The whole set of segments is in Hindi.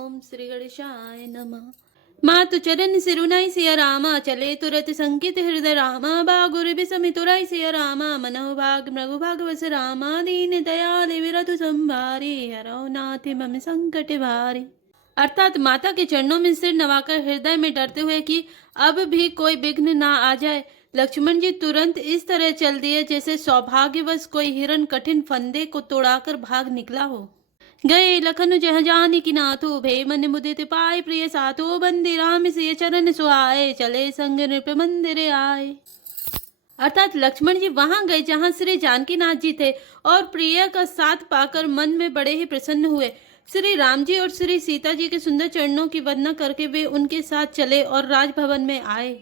ओम श्री गणेशाय नमः। मातु चरण सिरुनाई सिया रामा, चले तुरत संकित हृदय रामा। बागुर बिसमि तुराई सिया रामा, मनोभाग भाग मृगु भाग वस रामा। दीन दयाल विरतु संभारी, हरौ नाथ मम संकट भारी। अर्थात माता के चरणों में सिर नवाकर हृदय में डरते हुए कि अब भी कोई विघ्न ना आ जाए, लक्ष्मण जी तुरंत इस तरह चल दिए जैसे सौभाग्यवश कोई हिरण कठिन फंदे को तोड़ाकर भाग निकला हो। गए लखन जह जानी कि नाथो, भे मन मुदित पाए प्रिय साथो। बंदी राम सिय चरण सुहाए, चले संग नृप मंदिर आए। अर्थात लक्ष्मण जी वहां गए जहां श्री जानकीनाथ जी थे और प्रिय का साथ पाकर मन में बड़े ही प्रसन्न हुए। श्री राम जी और श्री सीता जी के सुंदर चरणों की वंदना करके वे उनके साथ चले और राजभवन में आए।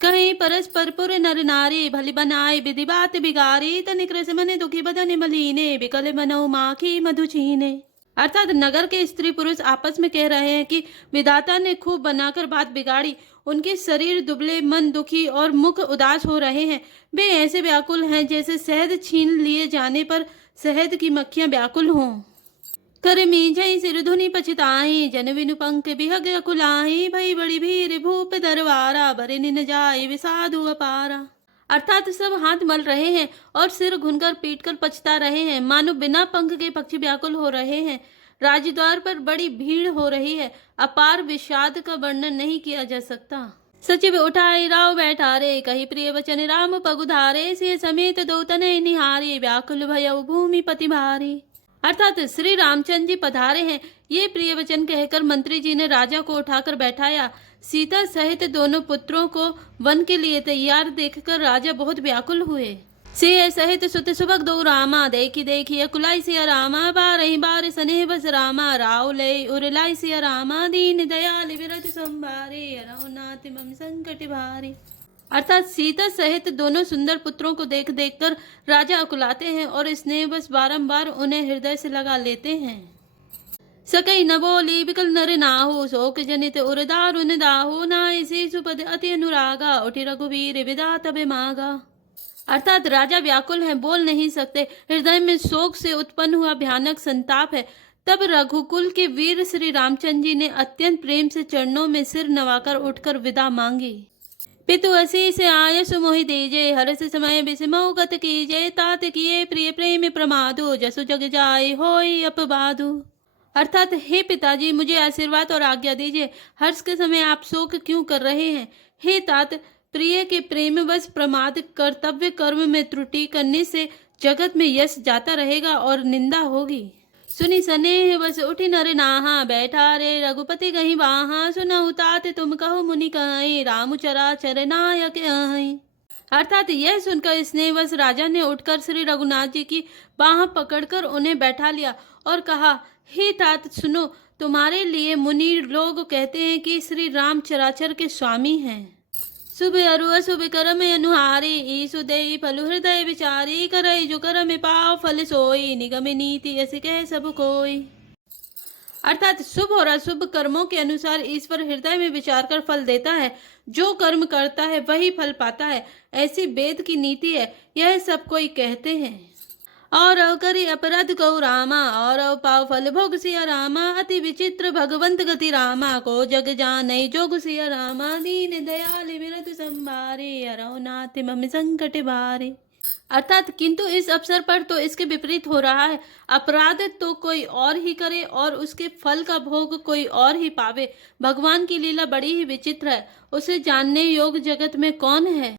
कहीं परस्पर पुर नर नारी, भली बनाए विधि बात बिगारी। तनिक रस मने दुखी बदन मलीने, बिकल मनो माखी मधु छीने। अर्थात नगर के स्त्री पुरुष आपस में कह रहे हैं कि विधाता ने खूब बनाकर बात बिगाड़ी। उनके शरीर दुबले, मन दुखी और मुख उदास हो रहे हैं। वे ऐसे व्याकुल हैं जैसे शहद छीन लिए जाने पर शहद की मक्खियां व्याकुल हों। कर मीझई सिर धुनि पछताई, जन बिनु पंख बिहग अकुलाई। भई बड़ी भीर भूप दरबारा, बरे निन जाय विषादु अपारा। अर्थात सब हाथ मल रहे हैं और सिर घुनकर पीटकर पछता रहे हैं, मानो बिना पंख के पक्षी व्याकुल हो रहे हैं। राजद्वार पर बड़ी भीड़ हो रही है। अपार विषाद का वर्णन नहीं किया जा सकता। सचिव उठाए राव बैठारे, कही प्रिय वचन राम पगुधारे। सिय समेत दो तनय निहारे, व्याकुल भयउ भूमि पति भारी। अर्थात श्री रामचंद्र जी पधारे हैं, ये प्रिय वचन कहकर मंत्री जी ने राजा को उठाकर बैठाया। सीता सहित दोनों पुत्रों को वन के लिए तैयार देखकर राजा बहुत व्याकुल हुए। सिय सहित सुत सुभग दो रामा, देखी देखी अकुलाई सिया रामा। बारही बार स्नेह बस रामा, राव ले उरलाई सिया रामा। दीन दयाल विरत संभारे, हरौ नाथ मम संकट भारी। अर्थात सीता सहित दोनों सुंदर पुत्रों को देख देख कर राजा अकुलाते हैं और स्नेह बस बारंबार उन्हें हृदय से लगा लेते हैं। सकई न बोली बिकल नर नाहु, शोक जनित उर दारुन दाहु। नाय से सुपद अति अनुरागा, उठि रघुवीर विदा तबे मागा। अर्थात राजा व्याकुल हैं, बोल नहीं सकते। हृदय में शोक से उत्पन्न हुआ भयानक संताप है। तब रघुकुल के वीर श्री रामचंद्र जी ने अत्यंत प्रेम से चरणों में सिर नवाकर उठकर विदा मांगी। पितु असी से आय सुमोहि दीजे, हर्ष समय बिस्मौ गत कीजे। तात किए प्रिय प्रेम प्रमादो, जसु जग जाय होय अपबादु। अर्थात हे पिताजी, मुझे आशीर्वाद और आज्ञा दीजिए। हर्ष के समय आप शोक क्यों कर रहे हैं? हे तात, प्रिय के प्रेमवश प्रमाद कर्तव्य कर्म में त्रुटि करने से जगत में यश जाता रहेगा और निंदा होगी। सुनी सनेह बस उठी नर नाहा, बैठा रे रघुपति कहीं वहाँ। सुनहु तात तुम कहो मुनि कहे, राम चराचर नायक अहि। अर्थात यह सुनकर स्नेहवश राजा ने उठकर श्री रघुनाथ जी की बाह पकड़कर उन्हें बैठा लिया और कहा, हे तात सुनो, तुम्हारे लिए मुनि लोग कहते हैं कि श्री राम चराचर के स्वामी हैं। शुभ अरु अशुभ करम अनुहारी, ईसु देई फलु हृदय विचारी। करई जो करम पाव फल सोई, निगम नीति ऐसे कह सब कोई। अर्थात शुभ और अशुभ कर्मों के अनुसार ईश्वर हृदय में विचार कर फल देता है। जो कर्म करता है वही फल पाता है, ऐसी वेद की नीति है, यह सब कोई कहते हैं। और करी अपराध कौ रामा, और पाव फल भोग सिया रामा। अति विचित्र भगवंत गति रामा, को जग जानै जोग सिया रामा। दीन दयाल विरत संभारे, हरौ नाथ मम संकट भारे। अर्थात किंतु इस अवसर पर तो इसके विपरीत हो रहा है। अपराध तो कोई और ही करे और उसके फल का भोग कोई और ही पावे। भगवान की लीला बड़ी ही विचित्र है, उसे जानने योग्य जगत में कौन है।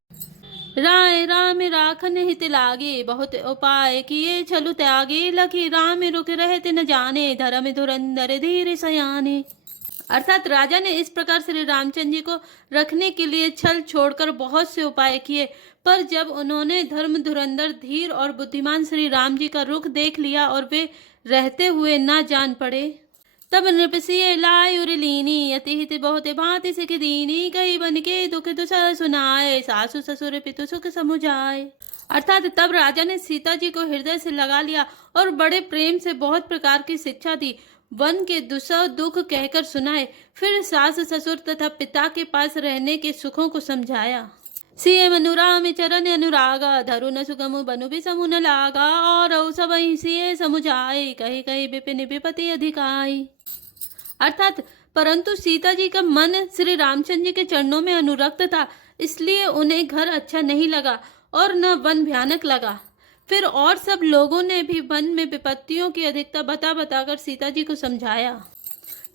राय राम राखन हित लागे, बहुत उपाय किए छलु त्यागे। लखी राम रुक रहते न जाने, धर्म धुरंधर धीर सयाने। अर्थात राजा ने इस प्रकार श्री रामचंद्र जी को रखने के लिए छल छोड़कर बहुत से उपाय किए, पर जब उन्होंने धर्म धुरंधर धीर और बुद्धिमान श्री राम जी का रुख देख लिया और वे रहते हुए न जान पड़े, तब नृपसिय लाय उरलीनी। अति हित बहुत भांति सिख दीनी, कही बन के दुख दुसह सुनाए। सासु ससुर पितु सुख समुझाए। अर्थात तब राजा ने सीता जी को हृदय से लगा लिया और बड़े प्रेम से बहुत प्रकार की शिक्षा दी। वन के दुसह दुख कहकर सुनाए, फिर सास ससुर तथा पिता के पास रहने के सुखों को समझाया। सिय मनुराम चरण अनुरागा, धरु न सुगम बनु बिसमु न लागा। और सबहि सिय समुझाए, कही कही विपिन विपति अधिकाई। अर्थात परंतु सीता जी का मन श्री रामचंद्र जी के चरणों में अनुरक्त था, इसलिए उन्हें घर अच्छा नहीं लगा और न वन भयानक लगा। फिर और सब लोगों ने भी वन में विपत्तियों की अधिकता बता बताकर सीता जी को समझाया।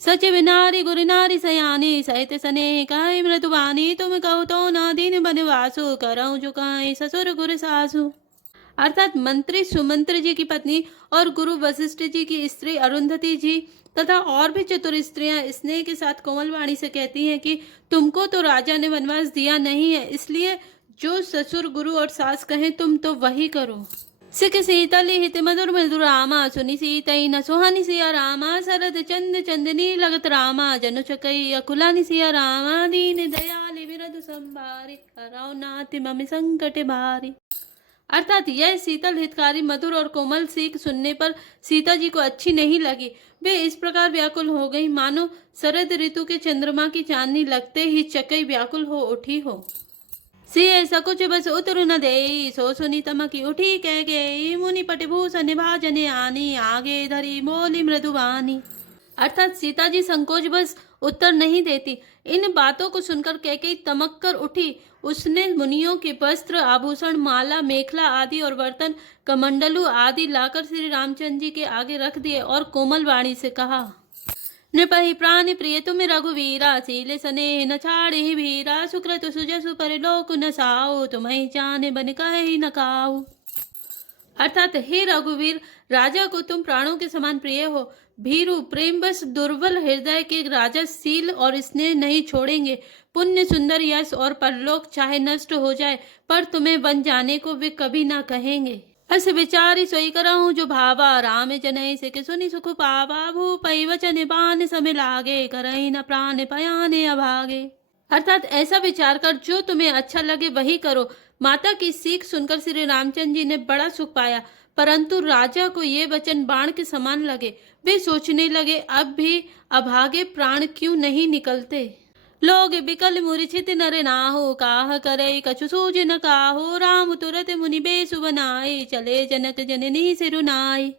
सचिव नारी गुरु नारी सयानी सहित सने कहे मृदुवानी तुम कहो तो ना दीन बनवासु करऊं झुकाए ससुर गुरु सासु। अर्थात मंत्री सुमंत्र जी की पत्नी और गुरु वशिष्ठ जी की स्त्री अरुंधति जी तथा और भी चतुर स्त्रियां स्नेह के साथ कोमल वाणी से कहती हैं कि तुमको तो राजा ने वनवास दिया नहीं है, इसलिए जो ससुर गुरु और सास कहें तुम तो वही करो। सिख शीतली हित मधुर मधुर रामा सुनि सीतई न सुहानी सिया रामा शरद चंद चंदनी लगत रामा जनु चकई अकुलानी सिया रामा दीन दयाल विरध संभारी हराओ नाथ मम संकट भारी। अर्थात यह शीतल हितकारी मधुर और कोमल सीख सुनने पर सीता जी को अच्छी नहीं लगी। वे इस प्रकार व्याकुल हो गई मानो शरद ऋतु के चंद्रमा की चांदनी लगते ही चकई व्याकुल हो उठी हो। सिए सकुच बस उतर न दे सो सुनी तमकी उठी कह गई मुनि पटिभूषण भाजने आनी आगे धरी मोली मृदुवानी। अर्थात सीता जी संकोच बस उत्तर नहीं देती। इन बातों को सुनकर कैकेयी तमक कर उठी। उसने मुनियों के वस्त्र आभूषण माला मेखला आदि और बर्तन कमंडलू आदि लाकर श्री रामचंद्र जी के आगे रख दिए और कोमल वाणी से कहा, नृपहि प्राण प्रिय तुम रघुवीरा सीले सने न छाड़े ही भीरा सुकृत सुजसु पर लोक न साओ तुम्हें जाने बन कहे न काऊ। अर्थात हे रघुवीर, राजा को तुम प्राणों के समान प्रिय हो। भीरु प्रेम बस दुर्बल हृदय के राजा सील और स्नेह नहीं छोड़ेंगे। पुण्य सुंदर यश और परलोक चाहे नष्ट हो जाए पर तुम्हें वन जाने को वे कभी ना कहेंगे। अस विचारी सोई करऊं जो भावा राम जनय से के सुनी सुख पावा भूपै वचन बान समय लागे करई न प्राण पयाने अभागे। अर्थात ऐसा विचार कर जो तुम्हें अच्छा लगे वही करो। माता की सीख सुनकर श्री रामचंद्र जी ने बड़ा सुख पाया, परंतु राजा को ये वचन बाण के समान लगे। वे सोचने लगे अब भी अभागे प्राण क्यों नहीं निकलते। लोग बिकल मूर्छित नर नाहो काह करे कछु सूझ न काहो राम तुरत मुनि बेसु बनाए चले जनक जननी सिरुनाई।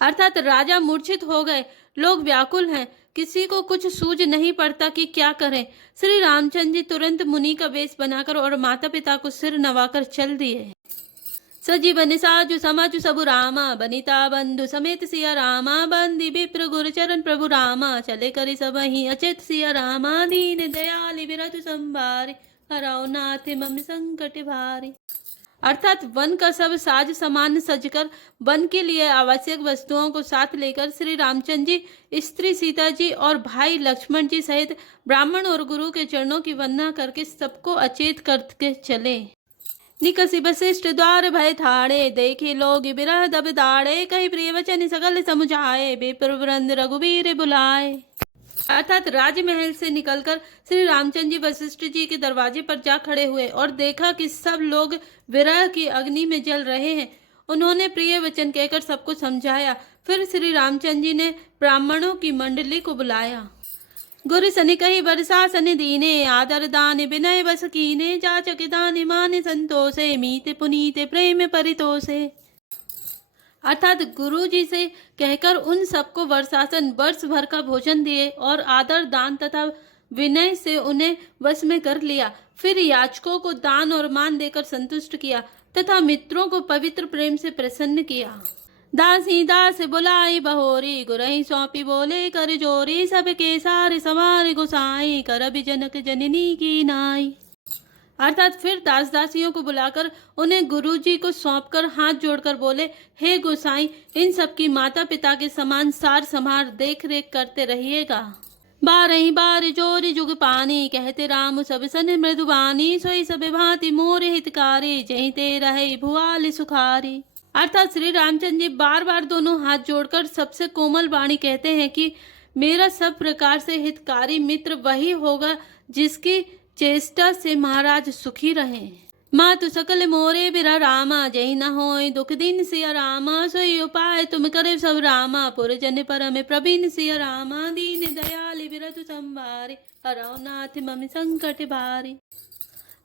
अर्थात राजा मूर्छित हो गए, लोग व्याकुल हैं, किसी को कुछ सूझ नहीं पड़ता कि क्या करें। श्री रामचंद्र जी तुरंत मुनि का वेश बनाकर और माता पिता को सिर नवाकर चल दिए। सजीवन साजु समाजु सबु रामा बनिता बंधु समेत सिया रामा बंदी विप्र गुरु चरण प्रभु रामा चले करी सब ही अचेत सिया रामा दीन दयाल विरतु संभारी हराओ नाथ मम संकट भारी। अर्थात वन का सब साज सामान सजकर वन के लिए आवश्यक वस्तुओं को साथ लेकर श्री रामचंद्र जी स्त्री सीता जी और भाई लक्ष्मण जी सहित ब्राह्मण और गुरु के चरणों की वंदना करके सबको अचेत करके चले। निकसी वशिष्ठ द्वार भय थाड़े देखे लोग बिरह दब दाड़े कही प्रिय वचन सकल समुझाए विप्र वृंद रघुवीर बुलाए। अर्थात राजमहल से निकलकर श्री रामचंद्र जी वशिष्ठ जी के दरवाजे पर जा खड़े हुए और देखा कि सब लोग विरह की अग्नि में जल रहे हैं। उन्होंने प्रिय वचन कहकर सबको समझाया। फिर श्री रामचंद्र जी ने ब्राह्मणों की मंडली को बुलाया। गुरु सनि कही वर्षा सनि दीने आदर दान विनय बस कीने जाचक दान मान संतोषे मीत पुनीत प्रेम परितोषे। अर्थात गुरु जी से कहकर उन सबको वर्षासन वर्ष भर का भोजन दिए और आदर दान तथा विनय से उन्हें वश में कर लिया। फिर याचकों को दान और मान देकर संतुष्ट किया तथा मित्रों को पवित्र प्रेम से प्रसन्न किया। दासी दास बुलाई बहोरी गुरही सौंपी बोले कर जोरी सबके सारे सवार गुसाई कर भी जनक जननी की नाई। अर्थात फिर दास दासियों को बुलाकर उन्हें गुरुजी को सौंपकर हाथ जोड़कर बोले, हे गोसाई, इन सबकी माता पिता के समान सार संभार देख रेख करते रहिएगा। बारही बार जोरी जुग पानी कहते राम सब सन मृदुबानी सोई सब भांति मोर हितकारी जही ते रहे भुआल सुखारी। अर्थात श्री रामचंद्र जी बार बार दोनों हाथ जोड़कर सबसे कोमल वाणी कहते हैं कि मेरा सब प्रकार से हितकारी मित्र वही होगा जिसकी चेष्टा से महाराज सुखी रहे। मातु सकल मोरे बिरा रामा जय न होय दुख दिन सिया रामा सोई उपाय तुम करे सब रामा पुरजन परम प्रवीण सिया रामा दीन दयाल विरतु संभारे हरौ नाथ मम संकट भारी।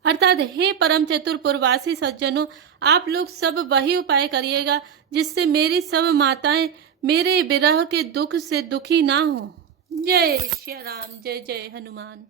अर्थात हे परम चतुर पुरवासी सज्जनों, आप लोग सब वही उपाय करिएगा जिससे मेरी सब माताएं मेरे विरह के दुख से दुखी ना हो। जय श्री राम, जय जय हनुमान।